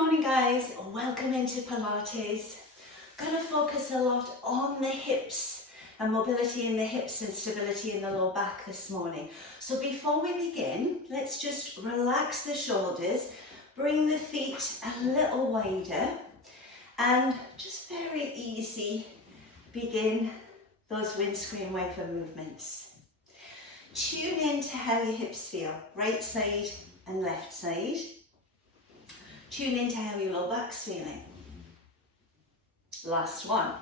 morning guys, welcome into Pilates. Gonna focus a lot on the hips and mobility in the hips and stability in the lower back this morning. So before we begin, let's just relax the shoulders, bring the feet a little wider and just very easy begin those windscreen wiper movements. Tune in to how your hips feel, right side and left side. Tune into how your lower back's feeling. Last one.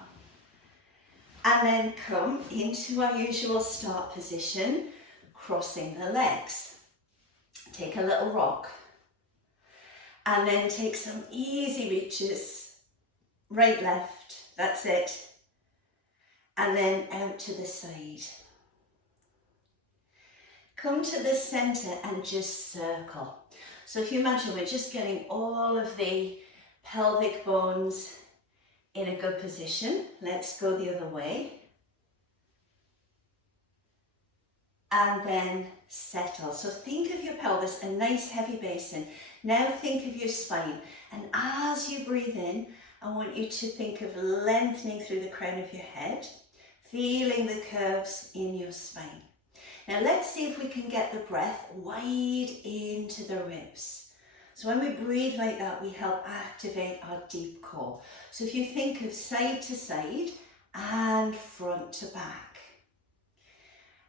And then come into our usual start position, crossing the legs. Take a little rock. And then take some easy reaches. Right, left, that's it. And then out to the side. Come to the center and just circle. So if you imagine we're just getting all of the pelvic bones in a good position. Let's go the other way. And then settle. So think of your pelvis, a nice heavy basin. Now think of your spine. And as you breathe in, I want you to think of lengthening through the crown of your head, feeling the curves in your spine. Now let's see if we can get the breath wide into the ribs. So when we breathe like that, we help activate our deep core. So if you think of side to side and front to back.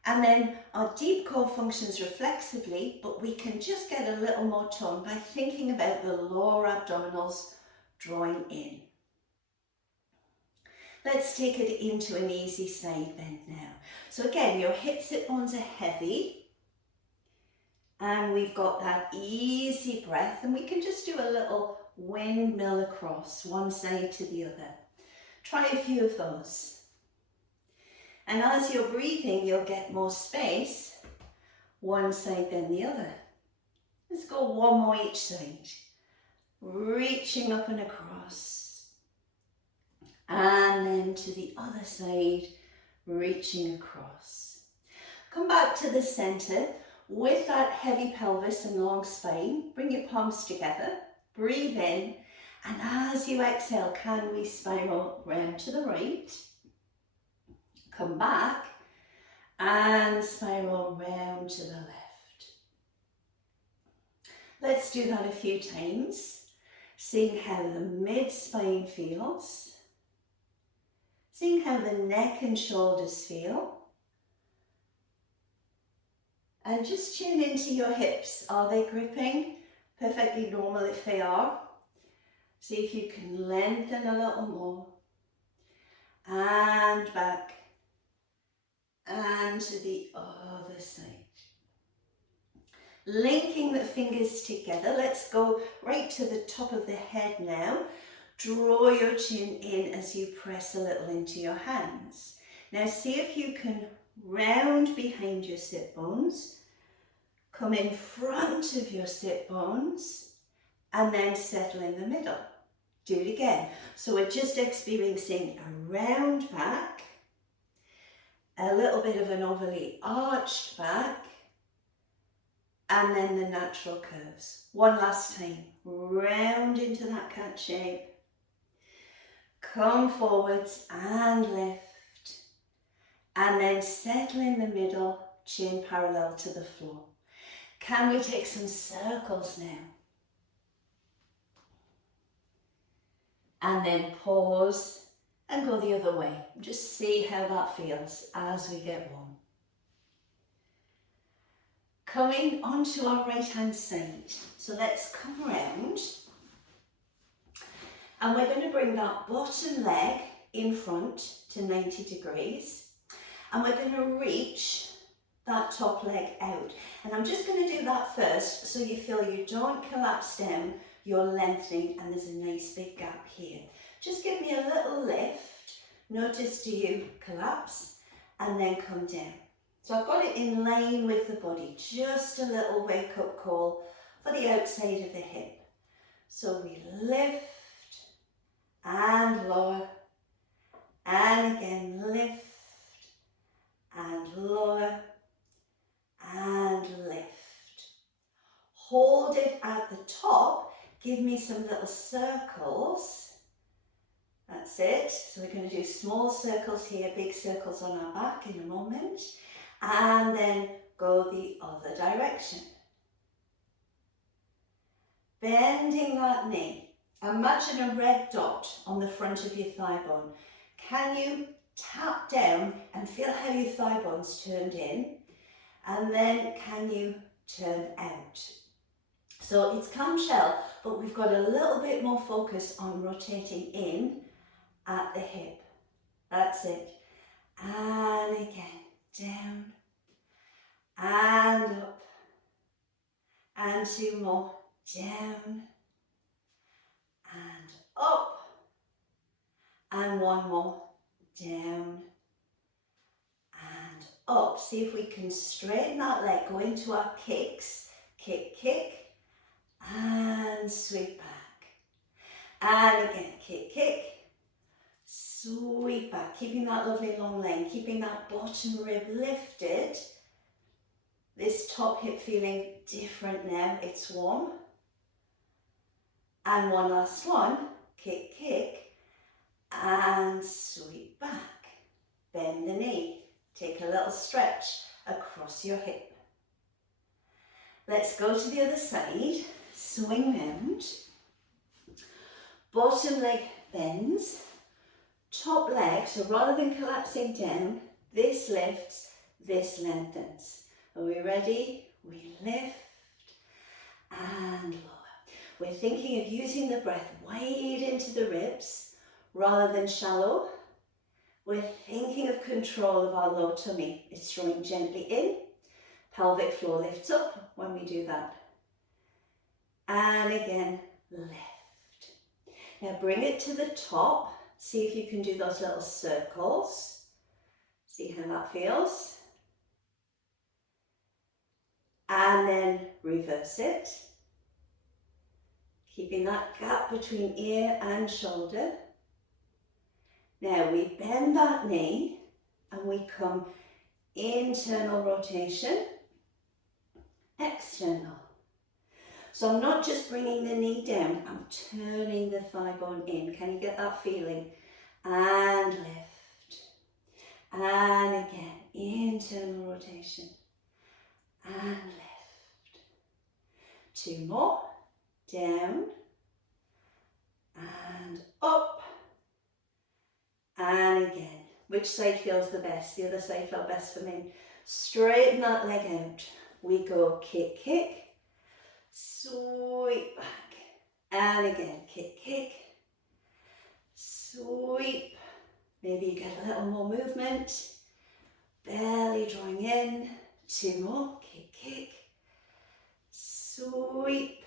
And then our deep core functions reflexively, but we can just get a little more tone by thinking about the lower abdominals drawing in. Let's take it into an easy side bend now. So again, your hip sit bones are heavy. And we've got that easy breath. And we can just do a little windmill across one side to the other. Try a few of those. And as you're breathing, you'll get more space, one side then the other. Let's go one more each side. Reaching up and across. And then to the other side, reaching across. Come back to the center with that heavy pelvis and long spine. Bring your palms together, breathe in, and as you exhale, can we spiral round to the right? Come back and spiral round to the left. Let's do that a few times, seeing how the mid-spine feels. Seeing how the neck and shoulders feel. And just tune into your hips. Are they gripping? Perfectly normal if they are. See if you can lengthen a little more. And back. And to the other side. Linking the fingers together. Let's go right to the top of the head now. Draw your chin in as you press a little into your hands. Now see if you can round behind your sit bones, come in front of your sit bones, and then settle in the middle. Do it again. So we're just experiencing a round back, a little bit of an overly arched back, and then the natural curves. One last time, round into that cat shape. Come forwards and lift. And then settle in the middle, chin parallel to the floor. Can we take some circles now? And then pause and go the other way. Just see how that feels as we get warm. Coming onto our right hand side. So let's come around. And we're going to bring that bottom leg in front to 90 degrees. And we're going to reach that top leg out. And I'm just going to do that first so you feel you don't collapse down, you're lengthening and there's a nice big gap here. Just give me a little lift. Notice do you collapse and then come down. So I've got it in line with the body. Just a little wake up call for the outside of the hip. So we lift. And lower, and again lift, and lower, and lift. Hold it at the top, give me some little circles. That's it. So we're going to do small circles here, big circles on our back in a moment. And then go the other direction. Bending that knee. Imagine a red dot on the front of your thigh bone. Can you tap down and feel how your thigh bone's turned in? And then can you turn out? So it's clamshell, but we've got a little bit more focus on rotating in at the hip. That's it. And again, down and up. And two more. Down and up. And one more. Down and up. See if we can straighten that leg, go into our kicks. Kick, kick, and sweep back. And again, kick, kick, sweep back. Keeping that lovely long leg, keeping that bottom rib lifted. This top hip feeling different now, it's warm. And one last one, kick, kick, and sweep back. Bend the knee, take a little stretch across your hip. Let's go to the other side, swing round. Bottom leg bends, top leg, so rather than collapsing down, this lifts, this lengthens. Are we ready? We lift and lower. We're thinking of using the breath wide into the ribs rather than shallow. We're thinking of control of our low tummy. It's drawing gently in. Pelvic floor lifts up when we do that. And again, lift. Now bring it to the top. See if you can do those little circles. See how that feels. And then reverse it. Keeping that gap between ear and shoulder. Now we bend that knee and we come internal rotation, external. So I'm not just bringing the knee down, I'm turning the thigh bone in. Can you get that feeling? And lift. And again, internal rotation. And lift. Two more. Down. And up. And again. Which side feels the best? The other side felt best for me. Straighten that leg out. We go kick, kick. Sweep back. And again, kick, kick. Sweep. Maybe you get a little more movement. Belly drawing in. Two more. Kick, kick. Sweep.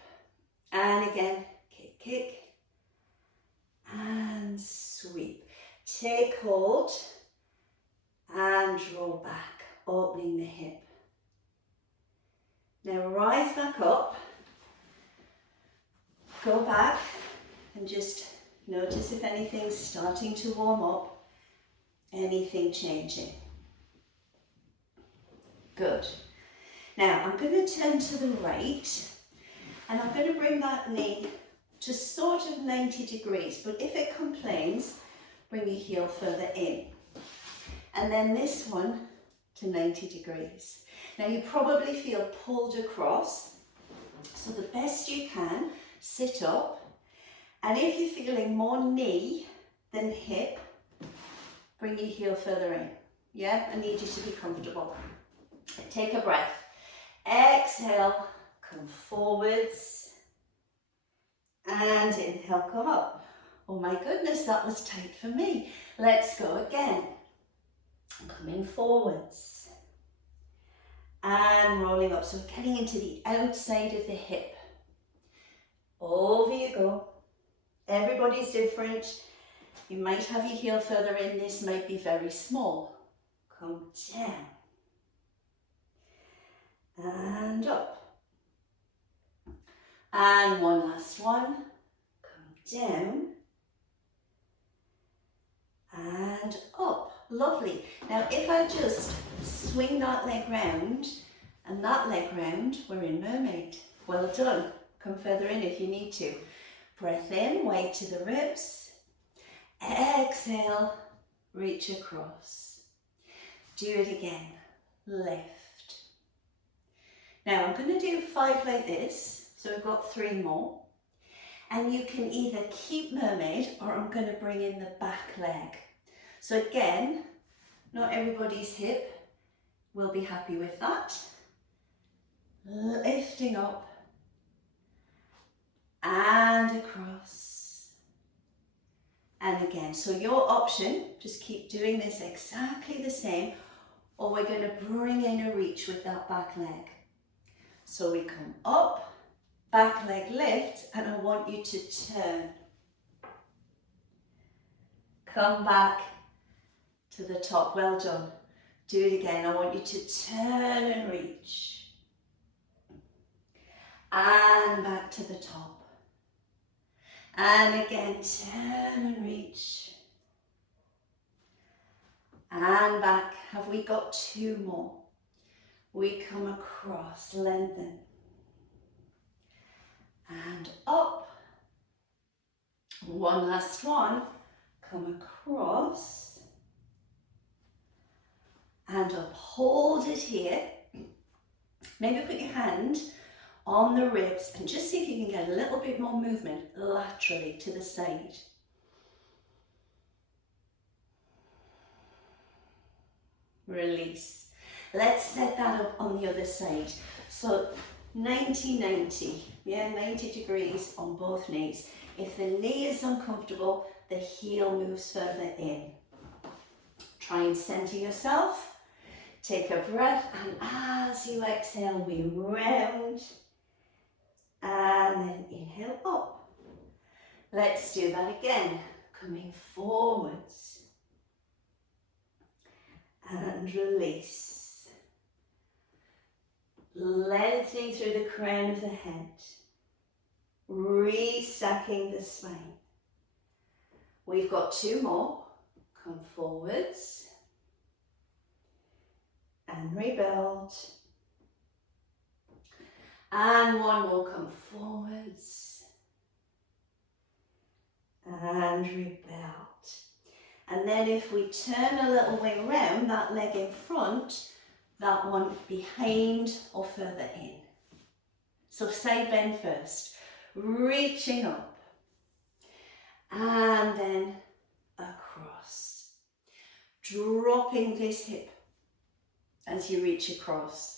And again, kick, kick. And sweep. Take hold and draw back, opening the hip. Now rise back up. Go back and just notice if anything's starting to warm up, anything changing. Good. Now I'm going to turn to the right and I'm going to bring that knee to sort of 90 degrees, but if it complains, bring your heel further in. And then this one to 90 degrees. Now you probably feel pulled across, so the best you can, sit up. And if you're feeling more knee than hip, bring your heel further in. Yeah, I need you to be comfortable. Take a breath. Exhale, come forwards. And inhale, come up. Oh my goodness, that was tight for me. Let's go again. Coming forwards. And rolling up. So we're getting into the outside of the hip. Over you go. Everybody's different. You might have your heel further in. This might be very small. Come down. And up. And one last one. Come down. And up. Lovely. Now if I just swing that leg round and that leg round, we're in mermaid. Well done. Come further in if you need to. Breath in, weight to the ribs. Exhale, reach across. Do it again. Lift. Now I'm going to do 5 like this, so I've got 3 more. And you can either keep mermaid or I'm going to bring in the back leg. So again, not everybody's hip will be happy with that. Lifting up and across. And again, so your option, just keep doing this exactly the same, or we're going to bring in a reach with that back leg. So we come up, back leg lifts, and I want you to turn. Come back to the top, well done. Do it again, I want you to turn and reach. And back to the top. And again, turn and reach. And back. Have we got 2 more? We come across, lengthen. And up. One last one. Come across. And up. Hold it here. Maybe put your hand on the ribs and just see if you can get a little bit more movement laterally to the side. Release. Let's set that up on the other side. So 90-90, yeah, 90 degrees on both knees. If the knee is uncomfortable, the heel moves further in. Try and center yourself. Take a breath, and as you exhale, we round. And then inhale up. Let's do that again. Coming forwards. And release. Lengthening through the crown of the head. Restacking the spine. We've got 2 more. Come forwards. And rebuild. And 1 more, come forwards. And rebuild. And then if we turn a little way around, that leg in front, that one behind or further in. So side bend first. Reaching up. And then across. Dropping this hip as you reach across.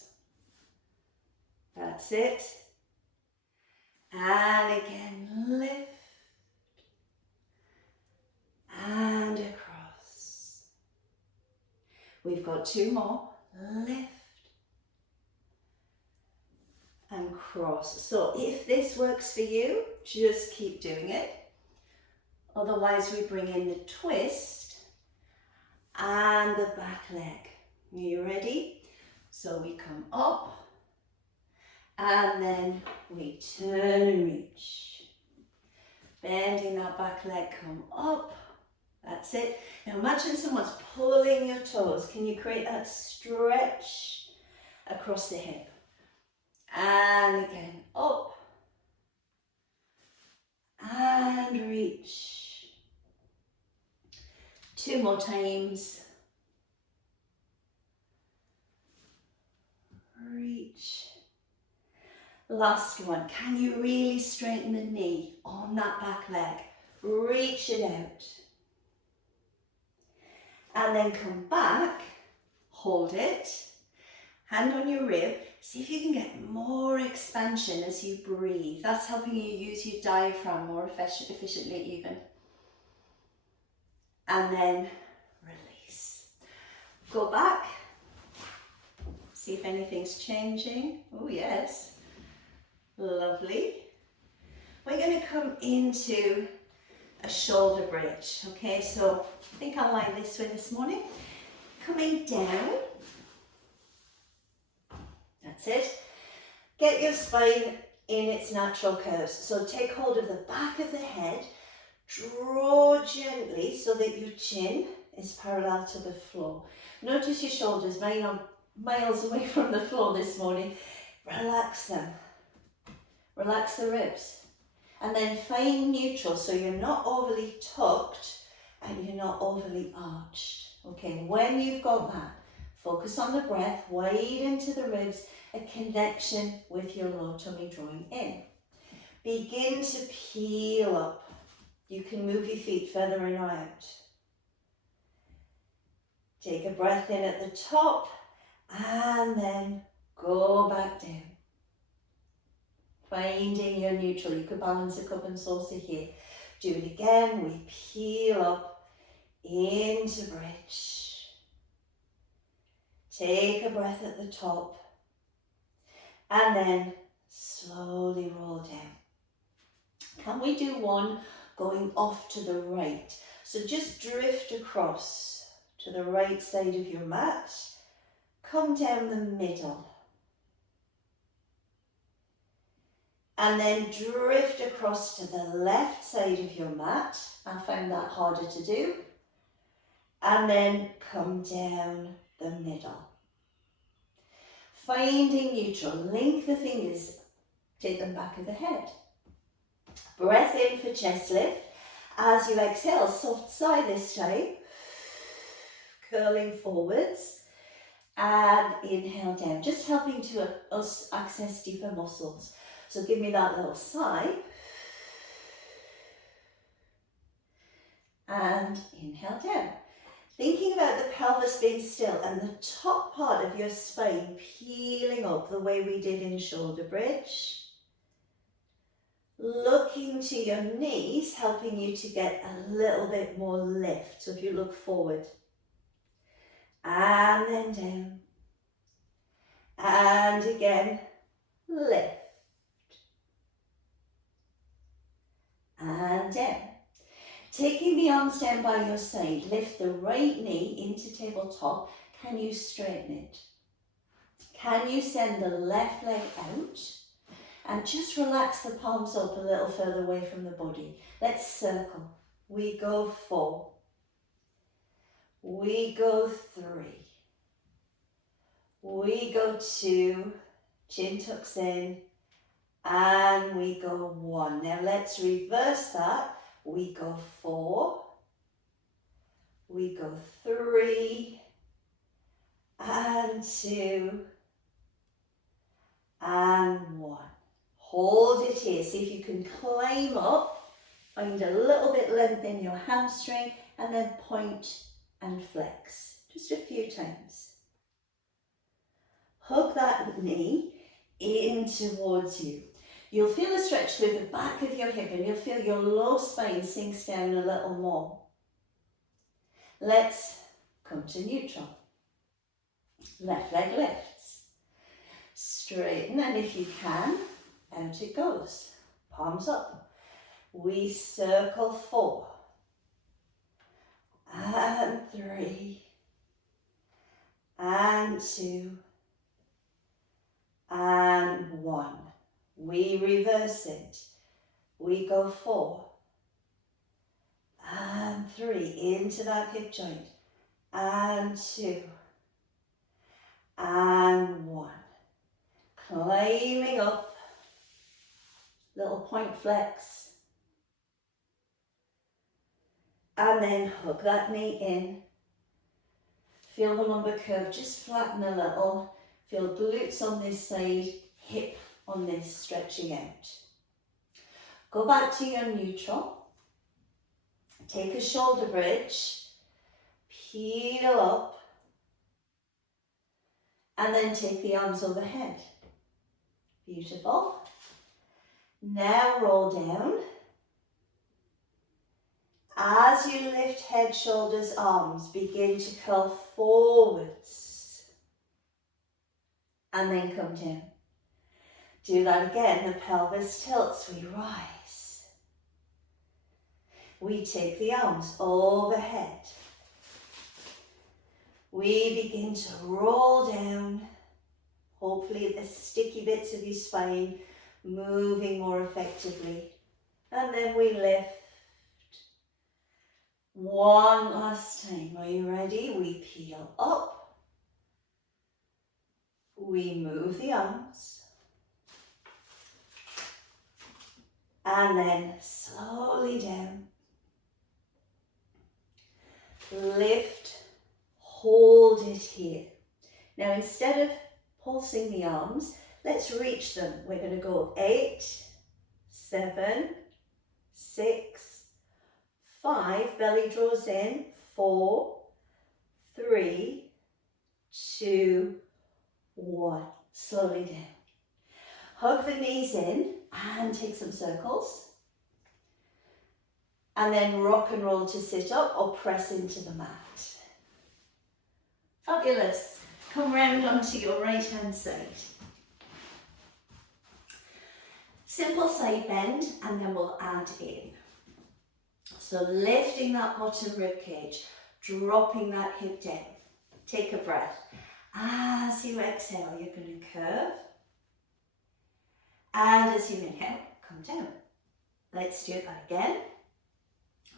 That's it. And again, lift. And across. We've got 2 more. Lift. And cross. So if this works for you, just keep doing it. Otherwise, we bring in the twist and the back leg. Are you ready? So we come up. And then we turn and reach. Bending that back leg, come up. That's it. Now imagine someone's pulling your toes. Can you create that stretch across the hip? And again, up. And reach. 2 more times. Reach. Last one. Can you really straighten the knee on that back leg? Reach it out. And then come back, hold it, hand on your rib. See if you can get more expansion as you breathe. That's helping you use your diaphragm more efficiently even. And then release. Go back. See if anything's changing. Oh yes. Lovely. We're going to come into a shoulder bridge. Okay, so I think I like this way this morning. Coming down. That's it. Get your spine in its natural curves. So take hold of the back of the head. Draw gently so that your chin is parallel to the floor. Notice your shoulders. Mine are miles away from the floor this morning. Relax them. Relax the ribs. And then find neutral, so you're not overly tucked and you're not overly arched. Okay, when you've got that, focus on the breath, wide into the ribs, a connection with your low tummy drawing in. Begin to peel up. You can move your feet further in or out. Take a breath in at the top and then go back down. Finding your neutral. You could balance a cup and saucer here. Do it again. We peel up into bridge. Take a breath at the top and then slowly roll down. Can we do one going off to the right? So just drift across to the right side of your mat. Come down the middle. And then drift across to the left side of your mat. I found that harder to do. And then come down the middle. Finding neutral, link the fingers, take them back of the head. Breath in for chest lift. As you exhale, soft sigh this time. Curling forwards. And inhale down, just helping to us access deeper muscles. So give me that little sigh. And inhale down. Thinking about the pelvis being still and the top part of your spine peeling up the way we did in shoulder bridge. Looking to your knees, helping you to get a little bit more lift. So if you look forward. And then down. And again, lift. And down. Taking the arms down by your side, lift the right knee into tabletop. Can you straighten it? Can you send the left leg out? And just relax the palms up a little further away from the body. Let's circle. We go 4. We go 3. We go 2. Chin tucks in. And we go 1. Now let's reverse that. We go 4. We go 3. And 2. And 1. Hold it here. See if you can climb up. Find a little bit length in your hamstring and then point and flex. Just a few times. Hug that knee in towards you. You'll feel a stretch through the back of your hip and you'll feel your low spine sinks down a little more. Let's come to neutral. Left leg lifts. Straighten, and if you can, out it goes. Palms up. We circle 4. And 3. And 2. And 1. We reverse it. We go 4. And 3. Into that hip joint. And 2. And 1. Climbing up. Little point flex. And then hug that knee in. Feel the lumbar curve just flatten a little. Feel glutes on this side, hip on this, stretching out. Go back to your neutral. Take a shoulder bridge. Peel up. And then take the arms overhead. Beautiful. Now roll down. As you lift head, shoulders, arms, begin to curl forwards. And then come down. Do that again. The pelvis tilts. We rise. We take the arms overhead. We begin to roll down. Hopefully the sticky bits of your spine moving more effectively. And then we lift. One last time. Are you ready? We peel up. We move the arms. and then slowly down. Lift, hold it here. Now instead of pulsing the arms, let's reach them. We're going to go 8, 7, 6, 5, belly draws in, 4, 3, 2, 1. Slowly down. Hug the knees in and take some circles. And then rock and roll to sit up or press into the mat. Fabulous. Come round onto your right hand side. Simple side bend, and then we'll add in. So lifting that bottom rib cage, dropping that hip down. Take a breath. As you exhale, you're going to curve. And as you inhale, come down. Let's do that again.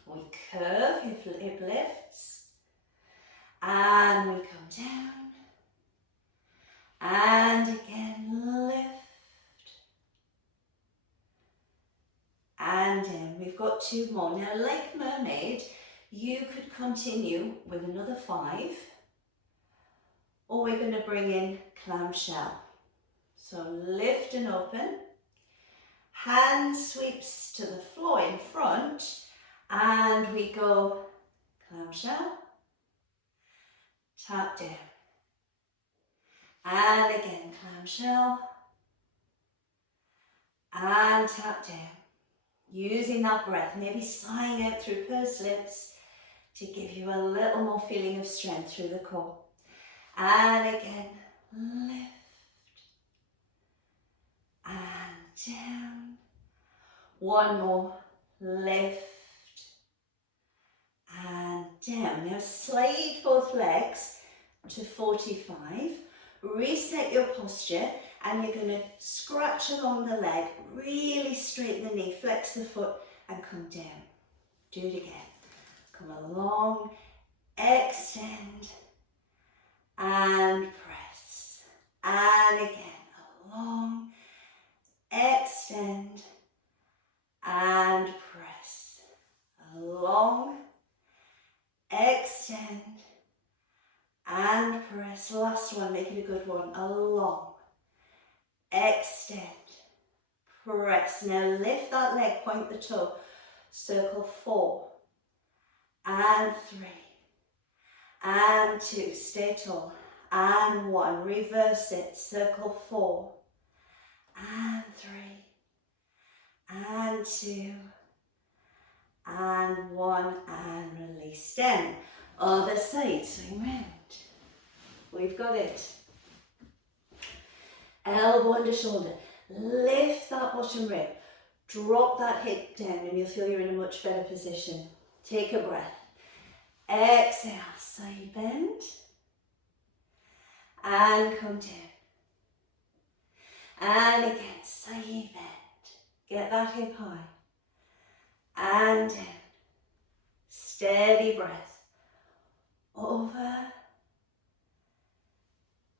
We curve, hip lifts. And we come down. And again, lift. And down. We've got 2 more. Now, like mermaid, you could continue with another 5. Or we're going to bring in clamshell. So lift and open. Hand sweeps to the floor in front. And we go clamshell. Tap down. And again, clamshell. And tap down. Using that breath, maybe sighing out through pursed lips to give you a little more feeling of strength through the core. And again, lift. And down. One more, lift. And down. Now slide both legs to 45. Reset your posture, and you're going to scratch along the leg, really straighten the knee, flex the foot, and come down. Do it again. Come along, extend, and press. And again, along, extend, and press. Along, extend, and press. Last one, make it a good one. Along, extend, press. Now lift that leg, point the toe. Circle 4, and 3, and 2. Stay tall. And 1. Reverse it. Circle 4, and 3, and 2, and 1, and release. Down. Other side. Swing round. We've got it. Elbow under shoulder. Lift that bottom rib. Drop that hip down and you'll feel you're in a much better position. Take a breath. Exhale, side bend. And come down. And again, side bend. Get that hip high. And down. Steady breath. Over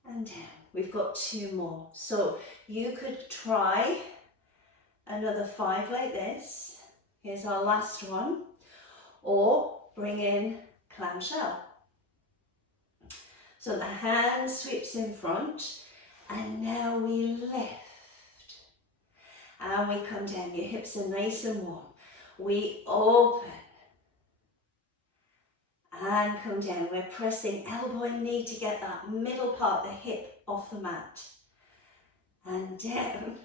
and down. We've got 2 more. So you could try another 5 like this. Here's our last one. Or bring in clamshell. So the hand sweeps in front, and now we lift. And we come down. Your hips are nice and warm. We open. And come down. We're pressing elbow and knee to get that middle part, the hip, off the mat. And down.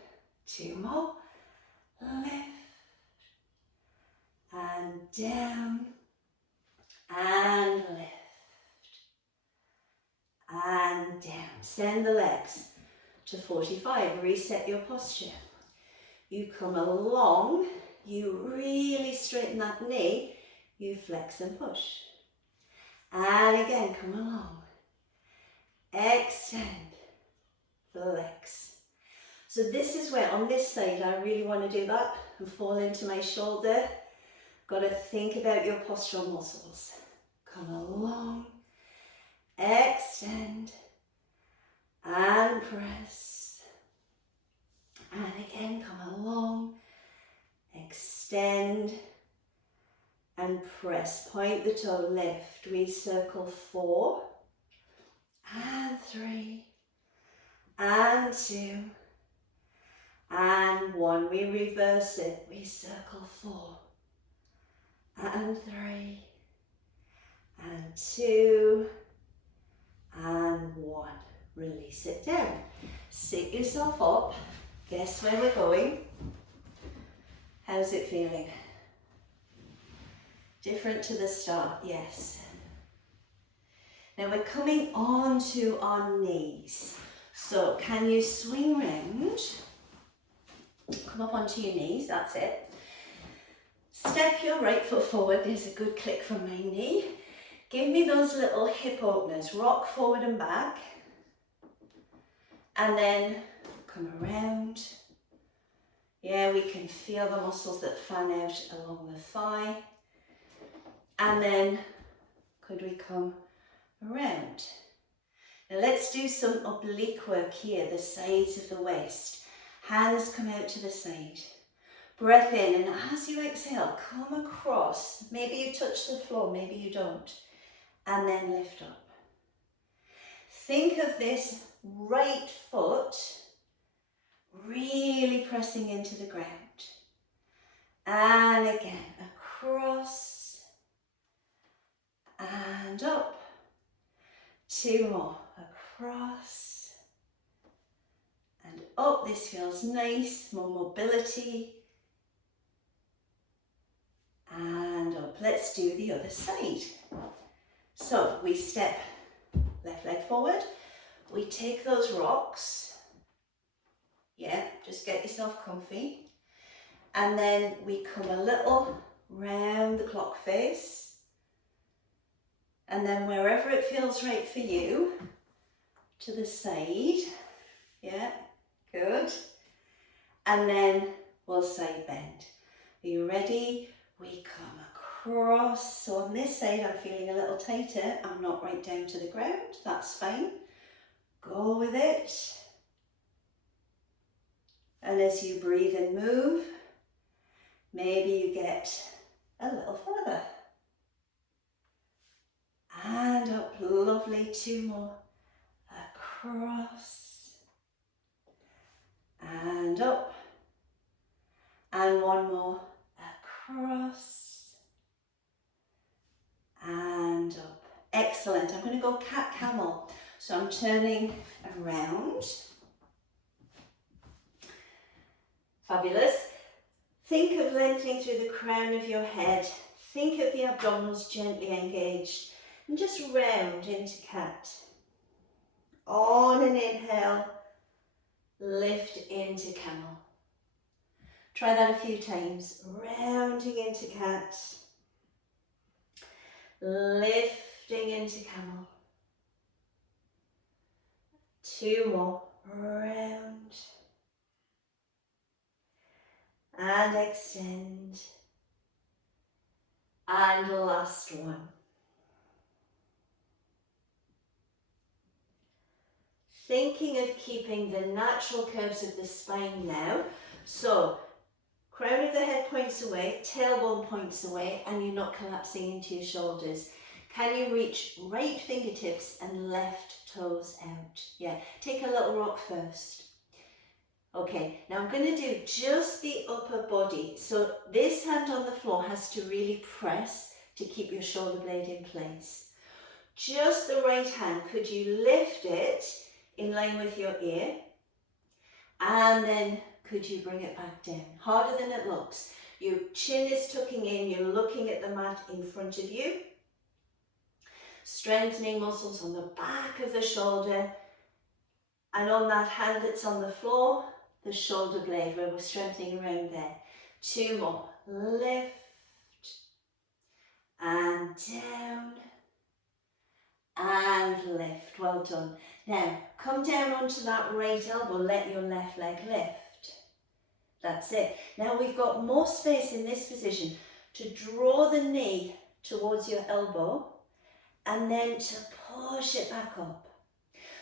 2 more. Lift. And down. And lift. And down. Send the legs to 45. Reset your posture. You come along. You really straighten that knee. You flex and push. And again, come along. Extend the legs. So this is where, on this side, I really want to do that and fall into my shoulder. Got to think about your postural muscles. Come along. Extend. And press. And again, come along. extend and press. Point the toe, lift. We circle 4 and 3 and 2 and 1. We reverse it. We circle 4 and 3 and 2 and 1. Release it down. Sit yourself up. Guess where we're going? How's it feeling? Different to the start, yes. Now we're coming on to our knees. So can you swing round? Come up onto your knees, that's it. Step your right foot forward. There's a good click from my knee. Give me those little hip openers. Rock forward and back. And then come around. Yeah, we can feel the muscles that fan out along the thigh. And then could we come around? Now let's do some oblique work here, the sides of the waist. Hands come out to the side. Breath in, and as you exhale, come across. Maybe you touch the floor, maybe you don't. And then lift up. Think of this right foot really pressing into the ground. And again, across and up. 2 more, across and up. This feels nice, more mobility. And up. Let's do the other side. So we step left leg forward. We take those rocks. Yeah, just get yourself comfy. And then we come a little round the clock face. And then wherever it feels right for you, to the side. Yeah, good. And then we'll side bend. Are you ready? We come across. So on this side, I'm feeling a little tighter. I'm not right down to the ground. That's fine. Go with it. And as you breathe and move, maybe you get a little further. And up, lovely. 2 more. Across. And up. And 1 more. Across. And up. Excellent. I'm going to go cat camel. So I'm turning around. Fabulous. Think of lengthening through the crown of your head. Think of the abdominals gently engaged. And just round into cat. On an inhale, lift into camel. Try that a few times. Rounding into cat. Lifting into camel. 2 more. Round. And extend. And last one. Thinking of keeping the natural curves of the spine now. So, crown of the head points away, tailbone points away, and you're not collapsing into your shoulders. Can you reach right fingertips and left toes out? Yeah, take a little rock first. Okay, now I'm going to do just the upper body. So this hand on the floor has to really press to keep your shoulder blade in place. Just the right hand, could you lift it in line with your ear? And then could you bring it back down? Harder than it looks. Your chin is tucking in, you're looking at the mat in front of you. Strengthening muscles on the back of the shoulder. And on that hand that's on the floor, the shoulder blade where we're strengthening around there. 2 more. Lift. And down. And lift. Well done. Now, come down onto that right elbow. Let your left leg lift. That's it. Now we've got more space in this position to draw the knee towards your elbow and then to push it back up.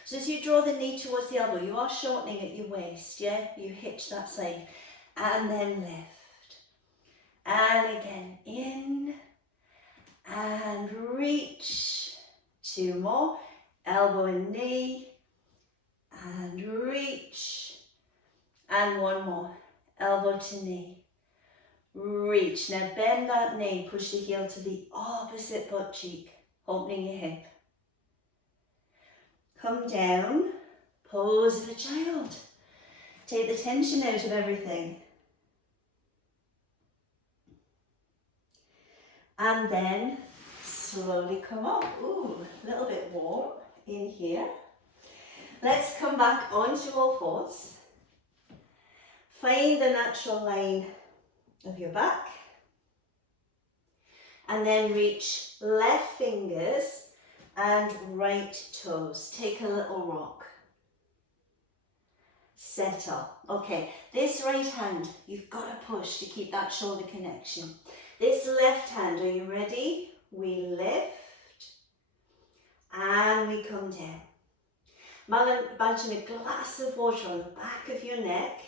So as you draw the knee towards the elbow, you are shortening at your waist, yeah? You hitch that side and then lift. And again, in and reach. 2 more, elbow and knee, and reach. And 1 more, elbow to knee, reach. Now bend that knee, push the heel to the opposite butt cheek, opening your hip. Come down, pose of a child. Take the tension out of everything. And then slowly come up. Ooh, a little bit warm in here. Let's come back onto all fours. Find the natural line of your back. And then reach left fingers and right toes. Take a little rock. Settle. Okay, this right hand, you've got to push to keep that shoulder connection. This left hand, are you ready? We lift and we come down. Imagine a glass of water on the back of your neck,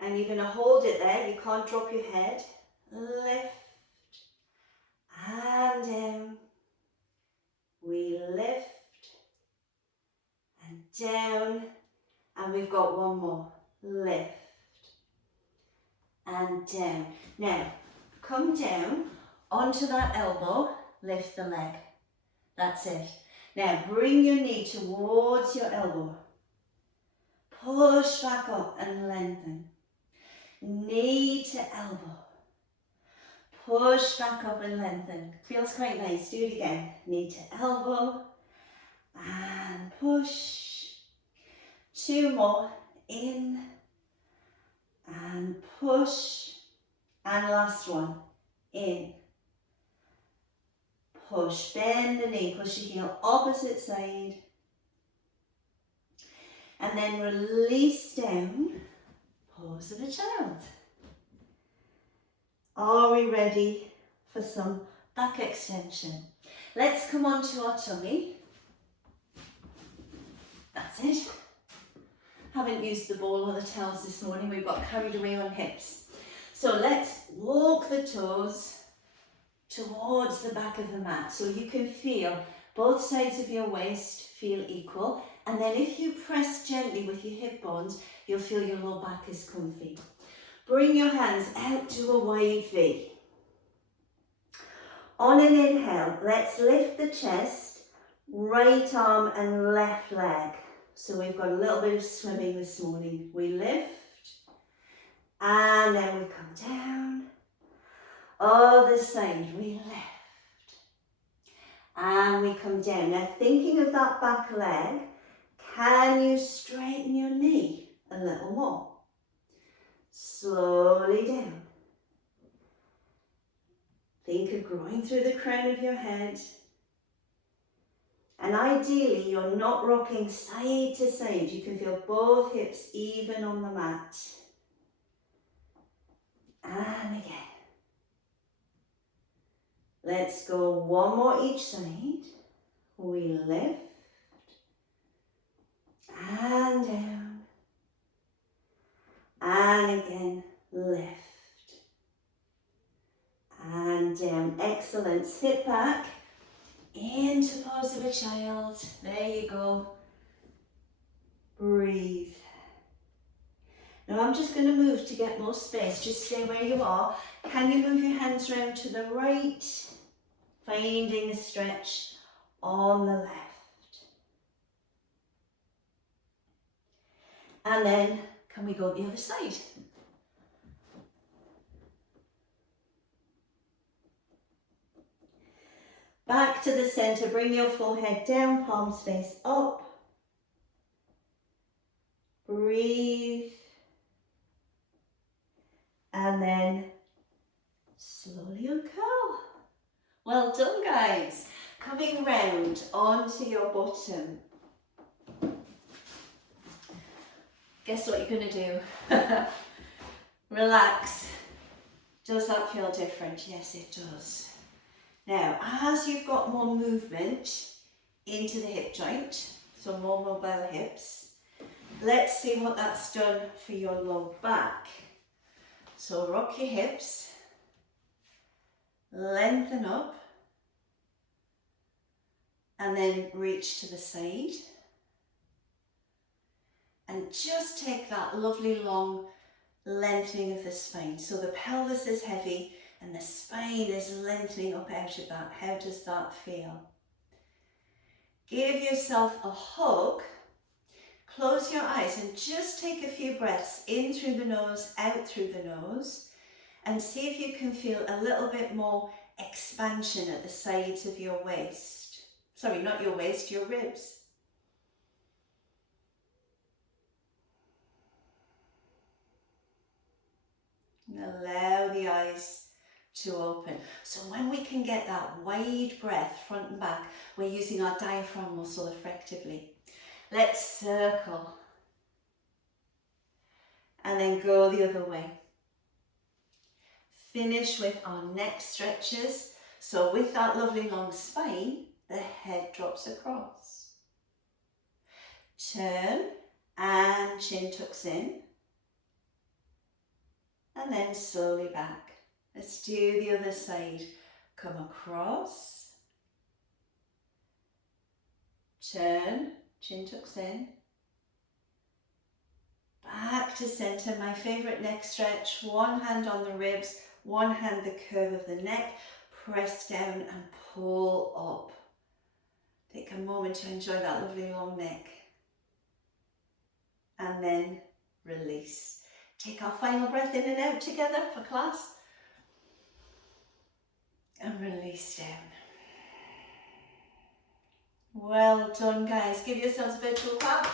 and you're going to hold it there. You can't drop your head. Lift and down. We lift and down, and we've got 1 more. Lift and down. Now, come down onto that elbow, lift the leg. That's it. Now, bring your knee towards your elbow. Push back up and lengthen. Knee to elbow. Push back up and lengthen. Feels quite nice. Do it again. Knee to elbow. And push. 2 more. In. And push. And last one. In. Push. Bend the knee. Push the heel opposite side. And then release down. Pose of a child. Are we ready for some back extension? Let's come on to our tummy. That's it. Haven't used the ball or the towels this morning. We've got carried away on hips. So let's walk the toes towards the back of the mat. So you can feel both sides of your waist feel equal. And then if you press gently with your hip bones, you'll feel your low back is comfy. Bring your hands out to a wide V. On an inhale, let's lift the chest, right arm and left leg. So we've got a little bit of swimming this morning. We lift, and then we come down. Other side, we lift, and we come down. Now thinking of that back leg, can you straighten your knee a little more? Slowly down. Think of growing through the crown of your head. And ideally, you're not rocking side to side. You can feel both hips even on the mat. And again. Let's go 1 more each side. We lift. And down. And again, lift. And down. Excellent. Sit back into pose of a child. There you go. Breathe. Now I'm just going to move to get more space. Just stay where you are. Can you move your hands round to the right? Finding a stretch on the left. And then, can we go the other side? Back to the center, bring your forehead down, palms face up. Breathe. And then slowly uncurl. Well done, guys. Coming round onto your bottom. Guess what you're going to do? Relax. Does that feel different? Yes, it does. Now, as you've got more movement into the hip joint, so more mobile hips, let's see what that's done for your low back. So rock your hips, lengthen up, and then reach to the side. And just take that lovely long lengthening of the spine. So the pelvis is heavy and the spine is lengthening up out of that. How does that feel? Give yourself a hug. Close your eyes and just take a few breaths in through the nose, out through the nose, and see if you can feel a little bit more expansion at the sides of your waist. Sorry, not your waist, your ribs. And allow the eyes to open. So when we can get that wide breath front and back, we're using our diaphragm muscle effectively. Let's circle and then go the other way. Finish with our neck stretches. So with that lovely long spine, the head drops across. Turn and chin tucks in. And then slowly back. Let's do the other side. Come across. Turn, chin tucks in. Back to center, my favorite neck stretch. One hand on the ribs, one hand the curve of the neck. Press down and pull up. Take a moment to enjoy that lovely long neck. And then release. Take our final breath in and out together for class. And release down. Well done, guys. Give yourselves a virtual clap.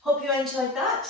Hope you enjoyed that.